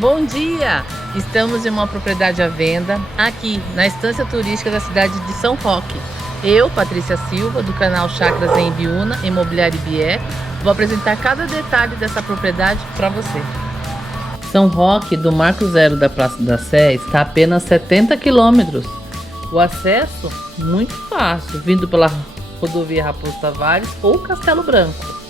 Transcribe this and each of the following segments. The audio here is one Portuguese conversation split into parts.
Bom dia! Estamos em uma propriedade à venda aqui na estância turística da cidade de São Roque. Eu, Patrícia Silva, do canal Chácaras em Ibiúna, Imobiliária Ibié, vou apresentar cada detalhe dessa propriedade para você. São Roque, do Marco Zero da Praça da Sé, está a apenas 70 quilômetros. O acesso muito fácil, vindo pela rodovia Raposo Tavares ou Castelo Branco.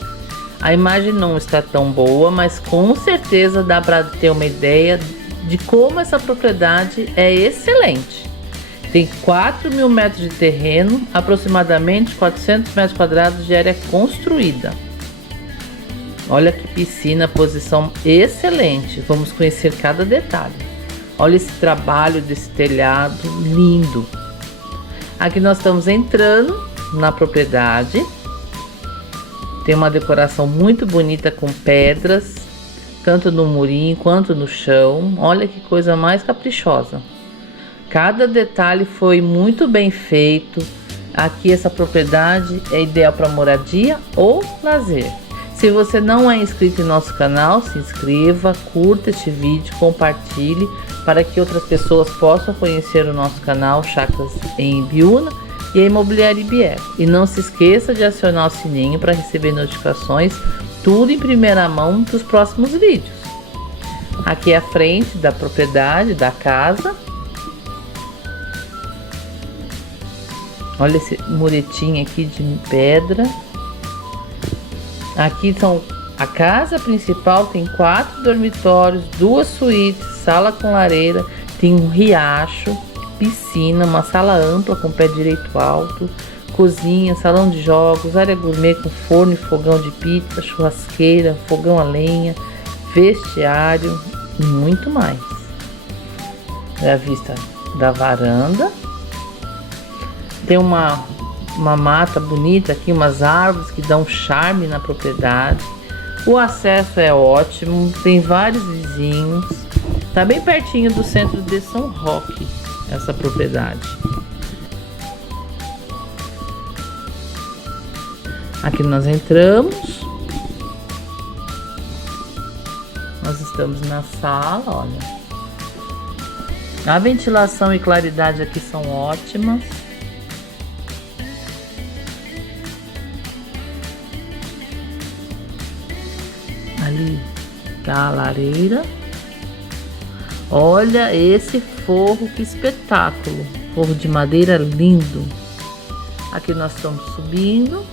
A imagem não está tão boa, mas com certeza dá para ter uma ideia de como essa propriedade é excelente. Tem 4.000 metros de terreno, aproximadamente 400 metros quadrados de área construída. Olha que piscina, posição excelente. Vamos conhecer cada detalhe. Olha esse trabalho desse telhado lindo. Aqui nós estamos entrando na propriedade. Tem uma decoração muito bonita com pedras, tanto no murinho quanto no chão. Olha que coisa mais caprichosa. Cada detalhe foi muito bem feito. Aqui essa propriedade é ideal para moradia ou lazer. Se você não é inscrito em nosso canal, se inscreva, curta este vídeo, compartilhe para que outras pessoas possam conhecer o nosso canal Chácaras em Ibiúna e a Imobiliária Ibié. E não se esqueça de acionar o sininho para receber notificações, tudo em primeira mão dos próximos vídeos. Aqui é a frente da propriedade, da casa. Olha esse muretinho aqui de pedra. Aqui são a casa principal, tem 4 dormitórios, 2 suítes, sala com lareira, tem um riacho, piscina, uma sala ampla com pé direito alto, cozinha, salão de jogos, área gourmet com forno e fogão de pizza, churrasqueira, fogão a lenha, vestiário e muito mais. É a vista da varanda. Tem uma mata bonita aqui, umas árvores que dão charme na propriedade. O acesso é ótimo, tem vários vizinhos. Tá bem pertinho do centro de São Roque, essa propriedade. Aqui nós entramos. Nós estamos na sala, olha. A ventilação e claridade aqui são ótimas. Ali tá a lareira. Olha esse forro, que espetáculo! Forro de madeira lindo. Aqui nós estamos subindo.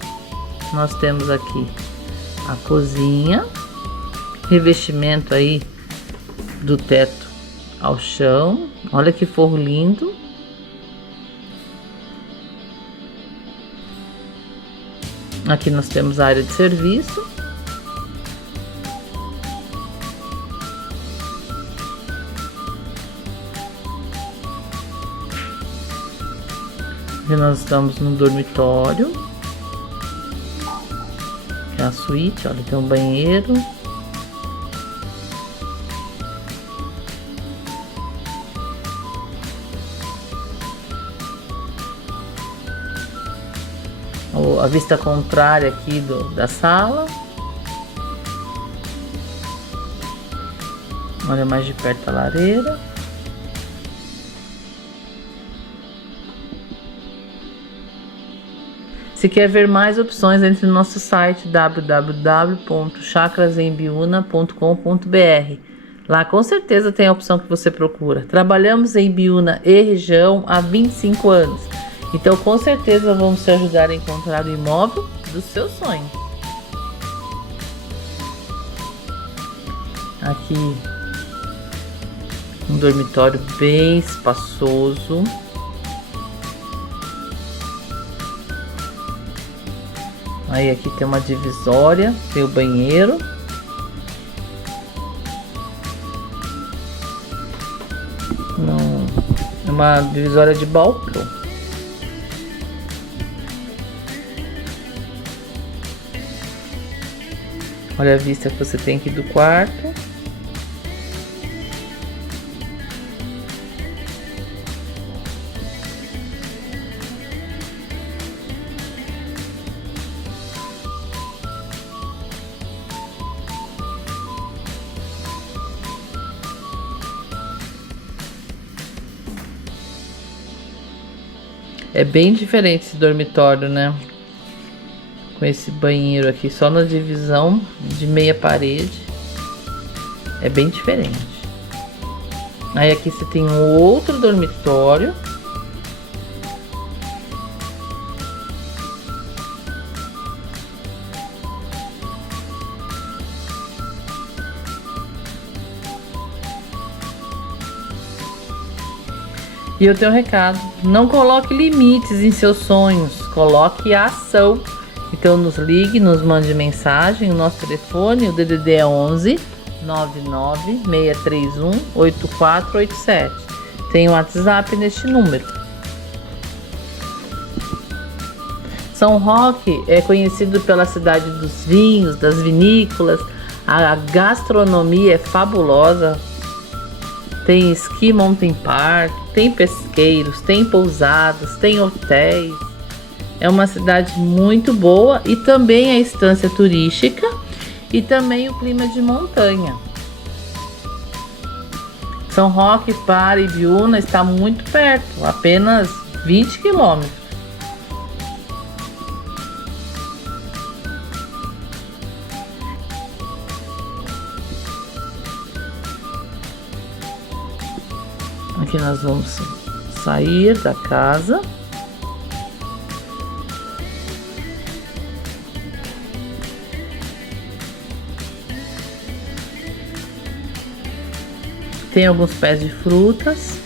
Nós temos aqui a cozinha. Revestimento aí do teto ao chão. Olha que forro lindo. Aqui nós temos a área de serviço. Aqui nós estamos no dormitório, que é a suíte, olha, tem um banheiro. A vista contrária aqui da sala. Olha mais de perto a lareira. Se quer ver mais opções, entre no nosso site www.chacrasembiuna.com.br. Lá com certeza tem a opção que você procura. Trabalhamos em Ibiúna e região há 25 anos. Então com certeza vamos te ajudar a encontrar o imóvel dos seus sonhos. Aqui um dormitório bem espaçoso. Aí aqui tem uma divisória, tem o banheiro. Não, é uma divisória de balcão. Olha a vista que você tem aqui do quarto. É bem diferente esse dormitório, né? Com esse banheiro aqui, só na divisão de meia parede. É bem diferente. Aí aqui você tem um outro dormitório. E eu tenho um recado: não coloque limites em seus sonhos, coloque ação. Então nos ligue, nos mande mensagem. O nosso telefone, o DDD é 11 99 631 8487. Tem o WhatsApp neste número. São Roque é conhecido pela cidade dos vinhos, das vinícolas. A gastronomia é fabulosa. Tem esqui mountain park, tem pesqueiros, tem pousadas, tem hotéis. É uma cidade muito boa e também a estância turística e também o clima de montanha. São Roque para Ibiúna está muito perto, apenas 20 quilômetros. Aqui nós vamos sair da casa. Tem alguns pés de frutas.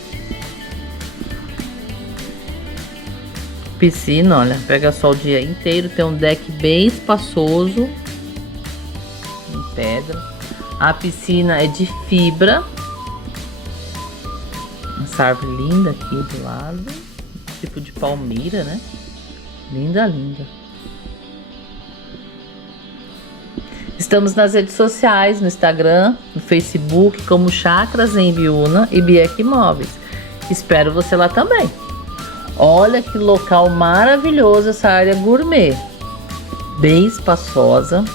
Piscina, olha, pega sol o dia inteiro. Tem um deck bem espaçoso, em pedra. A piscina é de fibra. Essa árvore linda aqui do lado, tipo de palmeira, né? Linda, linda. Estamos nas redes sociais, no Instagram, no Facebook, como Chacras em Ibiúna e Biec Imóveis. Espero você lá também. Olha que local maravilhoso essa área gourmet. Bem espaçosa.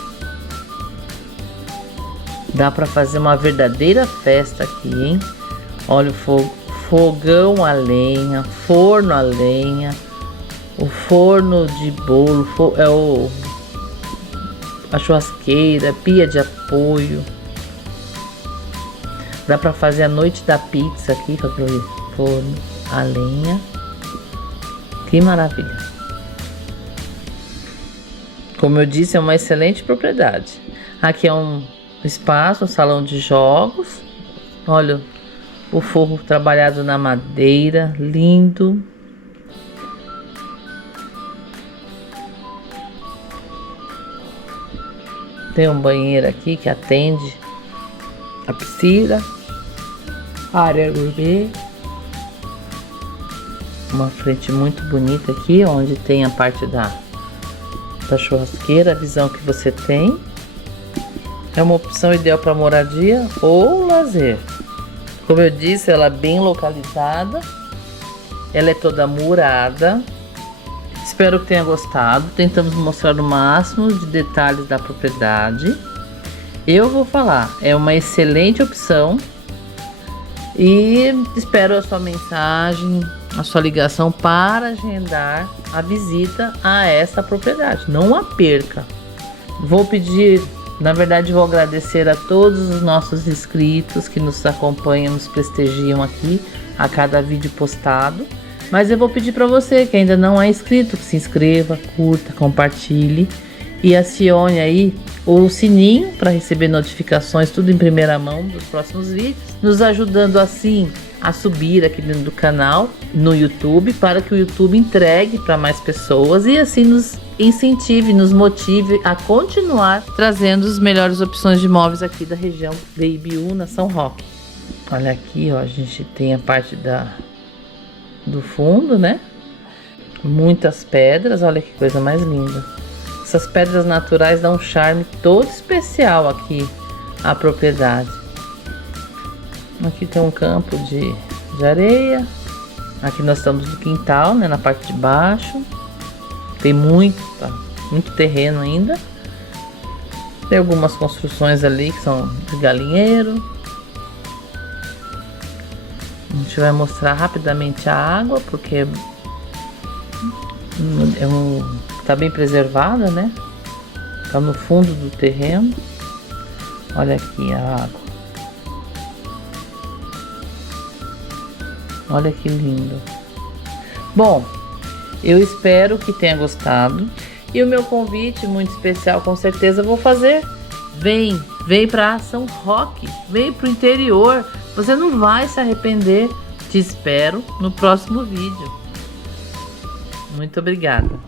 Dá para fazer uma verdadeira festa aqui, hein? Olha o fogo. Fogão a lenha, forno a lenha, o forno de bolo, a churrasqueira, pia de apoio. Dá pra fazer a noite da pizza aqui com aquele forno a lenha. Que maravilha! Como eu disse, é uma excelente propriedade. Aqui é um espaço, um salão de jogos. Olha o forro trabalhado na madeira, lindo. Tem um banheiro aqui que atende a piscina, a área gourmet. Uma frente muito bonita aqui, onde tem a parte da churrasqueira, a visão que você tem. É uma opção ideal para moradia ou lazer. Como eu disse, ela é bem localizada. Ela é toda murada. Espero que tenha gostado. Tentamos mostrar o máximo de detalhes da propriedade. Eu vou falar, é uma excelente opção. E espero a sua mensagem, a sua ligação para agendar a visita a essa propriedade. Não a perca. Vou pedir... Na verdade, vou agradecer a todos os nossos inscritos que nos acompanham, nos prestigiam aqui a cada vídeo postado. Mas eu vou pedir para você que ainda não é inscrito, que se inscreva, curta, compartilhe e acione aí o sininho para receber notificações, tudo em primeira mão dos próximos vídeos, nos ajudando assim a subir aqui dentro do canal no YouTube, para que o YouTube entregue para mais pessoas e assim nos incentive, nos motive a continuar trazendo as melhores opções de imóveis aqui da região de Ibiúna, São Roque. Olha aqui, ó, a gente tem a parte do fundo, né? Muitas pedras, olha que coisa mais linda. Essas pedras naturais dão um charme todo especial aqui à propriedade. Aqui tem um campo de areia. Aqui nós estamos no quintal, né, na parte de baixo. Tem muito terreno ainda. Tem algumas construções ali que são de galinheiro. A gente vai mostrar rapidamente a água, porque Tá bem preservada, né? Tá no fundo do terreno. Olha aqui a água. Olha que lindo. Bom, eu espero que tenha gostado. E o meu convite muito especial, com certeza vou fazer. Vem para São Roque, vem pro interior. Você não vai se arrepender. Te espero no próximo vídeo. Muito obrigada.